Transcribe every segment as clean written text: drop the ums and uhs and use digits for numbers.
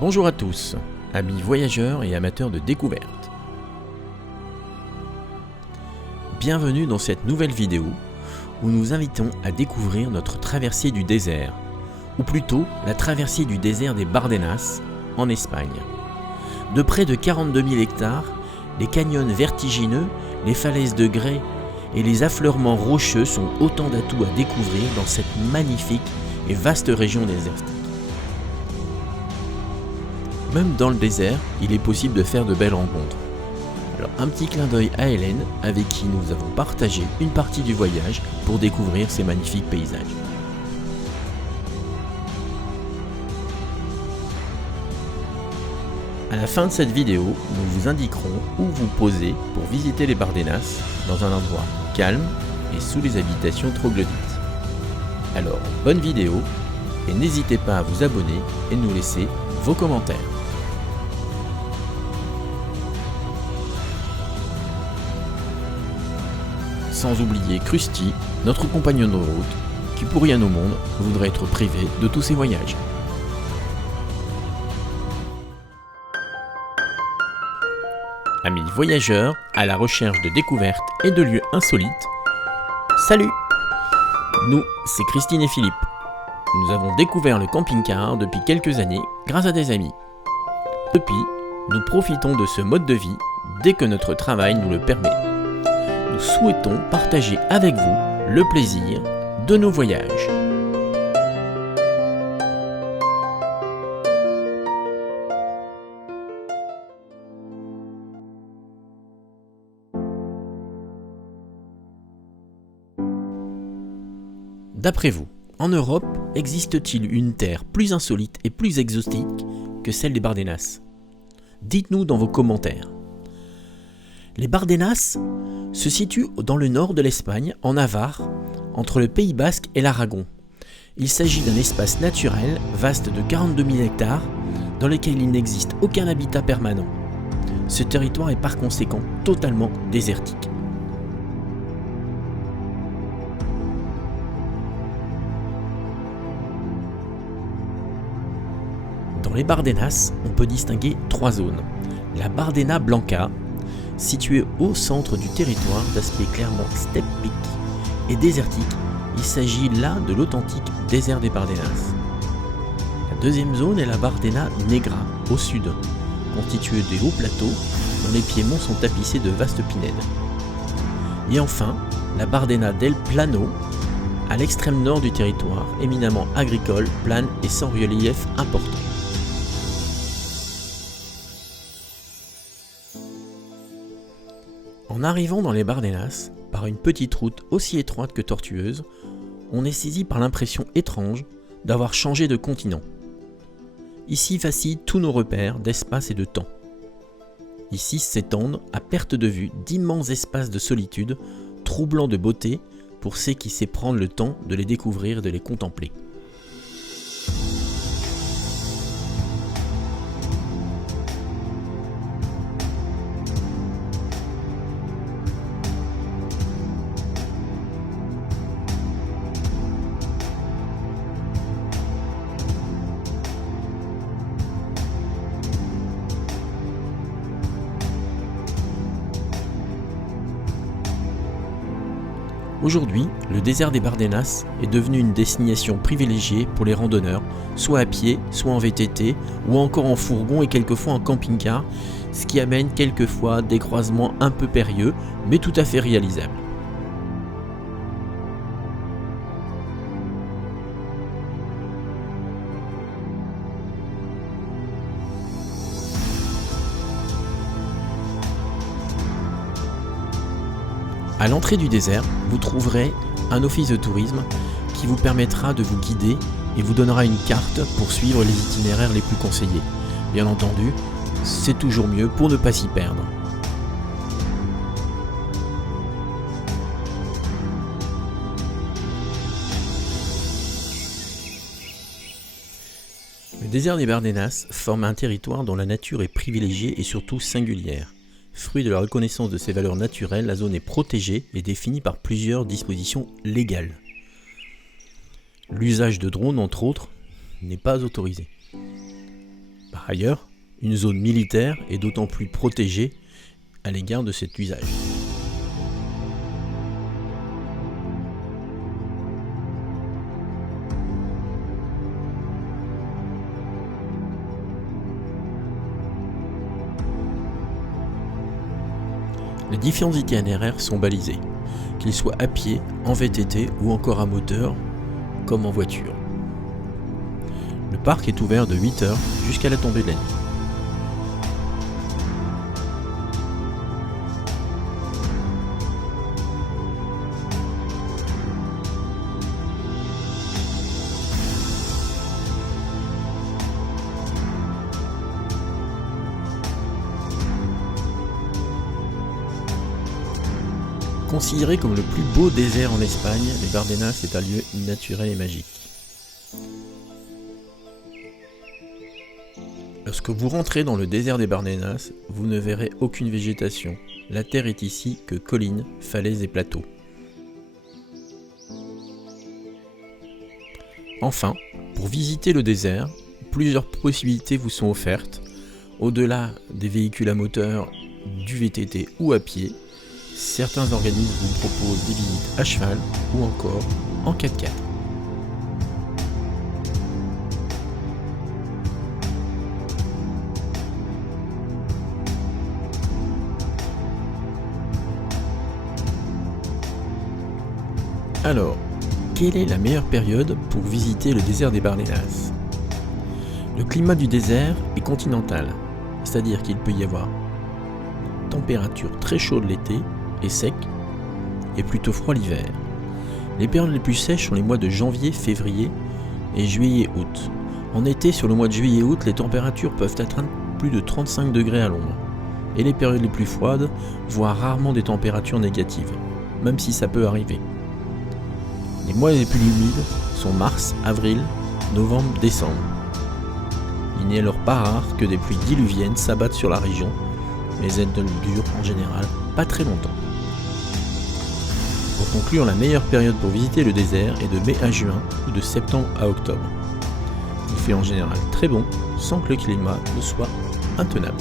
Bonjour à tous, amis voyageurs et amateurs de découverte. Bienvenue dans cette nouvelle vidéo où nous invitons à découvrir notre traversée du désert, ou plutôt la traversée du désert des Bardenas en Espagne. De près de 42 000 hectares, les canyons vertigineux, les falaises de grès et les affleurements rocheux sont autant d'atouts à découvrir dans cette magnifique et vaste région désertique. Même dans le désert, il est possible de faire de belles rencontres. Alors un petit clin d'œil à Hélène, avec qui nous avons partagé une partie du voyage pour découvrir ces magnifiques paysages. À la fin de cette vidéo, nous vous indiquerons où vous poser pour visiter les Bardenas dans un endroit calme et sous les habitations troglodytes. Alors, bonne vidéo et n'hésitez pas à vous abonner et nous laisser vos commentaires. Sans oublier Krusty, notre compagnon de route, qui pour rien au monde voudrait être privé de tous ses voyages. Amis voyageurs à la recherche de découvertes et de lieux insolites, salut! Nous, c'est Christine et Philippe. Nous avons découvert le camping-car depuis quelques années grâce à des amis. Depuis, nous profitons de ce mode de vie dès que notre travail nous le permet. Nous souhaitons partager avec vous le plaisir de nos voyages. D'après vous, en Europe, existe-t-il une terre plus insolite et plus exotique que celle des Bardenas ? Dites-nous dans vos commentaires. Les Bardenas se situent dans le nord de l'Espagne, en Navarre, entre le Pays Basque et l'Aragon. Il s'agit d'un espace naturel vaste de 42 000 hectares dans lequel il n'existe aucun habitat permanent. Ce territoire est par conséquent totalement désertique. Dans les Bardenas, on peut distinguer trois zones. La Bardena Blanca, située au centre du territoire d'aspect clairement steppique et désertique, il s'agit là de l'authentique désert des Bardenas. La deuxième zone est la Bardena Negra, au sud, constituée de hauts plateaux dont les piémonts sont tapissés de vastes pinèdes. Et enfin, la Bardena del Plano, à l'extrême nord du territoire, éminemment agricole, plane et sans relief important. En arrivant dans les Bardenas, par une petite route aussi étroite que tortueuse, on est saisi par l'impression étrange d'avoir changé de continent. Ici vacillent tous nos repères d'espace et de temps. Ici s'étendent, à perte de vue, d'immenses espaces de solitude, troublants de beauté pour ceux qui savent prendre le temps de les découvrir et de les contempler. Aujourd'hui, le désert des Bardenas est devenu une destination privilégiée pour les randonneurs, soit à pied, soit en VTT, ou encore en fourgon et quelquefois en camping-car, ce qui amène quelquefois des croisements un peu périlleux, mais tout à fait réalisables. À l'entrée du désert, vous trouverez un office de tourisme qui vous permettra de vous guider et vous donnera une carte pour suivre les itinéraires les plus conseillés. Bien entendu, c'est toujours mieux pour ne pas s'y perdre. Le désert des Bardenas forme un territoire dont la nature est privilégiée et surtout singulière. Fruit de la reconnaissance de ses valeurs naturelles, la zone est protégée et définie par plusieurs dispositions légales. L'usage de drones, entre autres, n'est pas autorisé. Par Par ailleurs, une zone militaire est d'autant plus protégée à l'égard de cet usage. Les différents itinéraires sont balisés, qu'ils soient à pied, en VTT ou encore à moteur, comme en voiture. Le parc est ouvert de 8h jusqu'à la tombée de la nuit. Considéré comme le plus beau désert en Espagne, les Bardenas est un lieu naturel et magique. Lorsque vous rentrez dans le désert des Bardenas, vous ne verrez aucune végétation. La terre est ici que collines, falaises et plateaux. Enfin, pour visiter le désert, plusieurs possibilités vous sont offertes. Au-delà des véhicules à moteur, du VTT ou à pied, certains organismes vous proposent des visites à cheval ou encore en 4x4. Alors, quelle est la meilleure période pour visiter le désert des Bardenas ? Le climat du désert est continental, c'est-à-dire qu'il peut y avoir température très chaude l'été et sec, et plutôt froid l'hiver. Les périodes les plus sèches sont les mois de janvier, février et juillet-août. En été, sur le mois de juillet-août, les températures peuvent atteindre plus de 35 degrés à l'ombre. Et les périodes les plus froides voient rarement des températures négatives, même si ça peut arriver. Les mois les plus humides sont mars, avril, novembre, décembre. Il n'est alors pas rare que des pluies diluviennes s'abattent sur la région, mais elles durent en général pas très longtemps. Pour conclure, la meilleure période pour visiter le désert est de mai à juin ou de septembre à octobre. Il fait en général très bon sans que le climat ne soit intenable.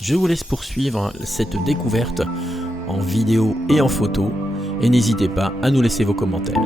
Je vous laisse poursuivre cette découverte en vidéo et en photo et n'hésitez pas à nous laisser vos commentaires.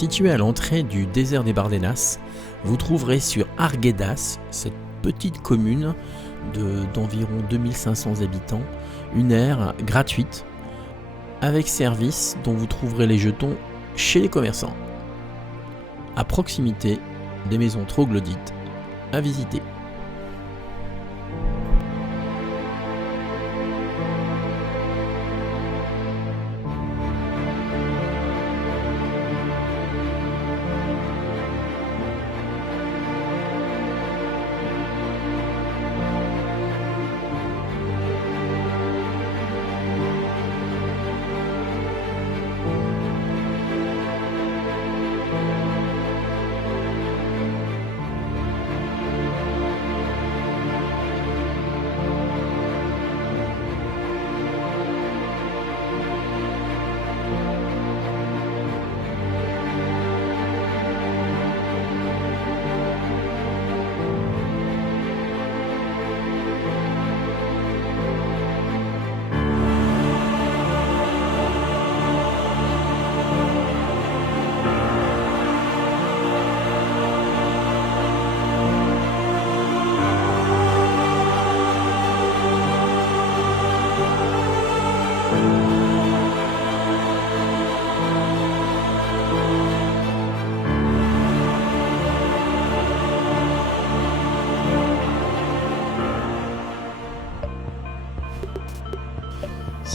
Situé à l'entrée du désert des Bardenas, vous trouverez sur Arguedas, cette petite commune d'environ 2500 habitants, une aire gratuite avec service dont vous trouverez les jetons chez les commerçants, à proximité des maisons troglodytes à visiter.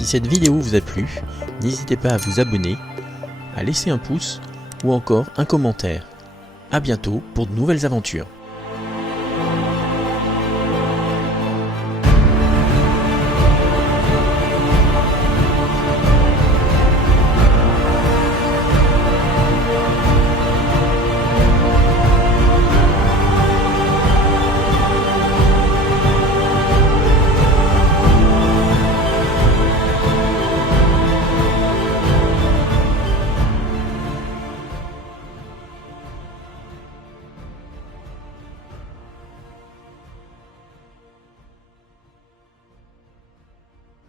Si cette vidéo vous a plu, n'hésitez pas à vous abonner, à laisser un pouce ou encore un commentaire. A bientôt pour de nouvelles aventures.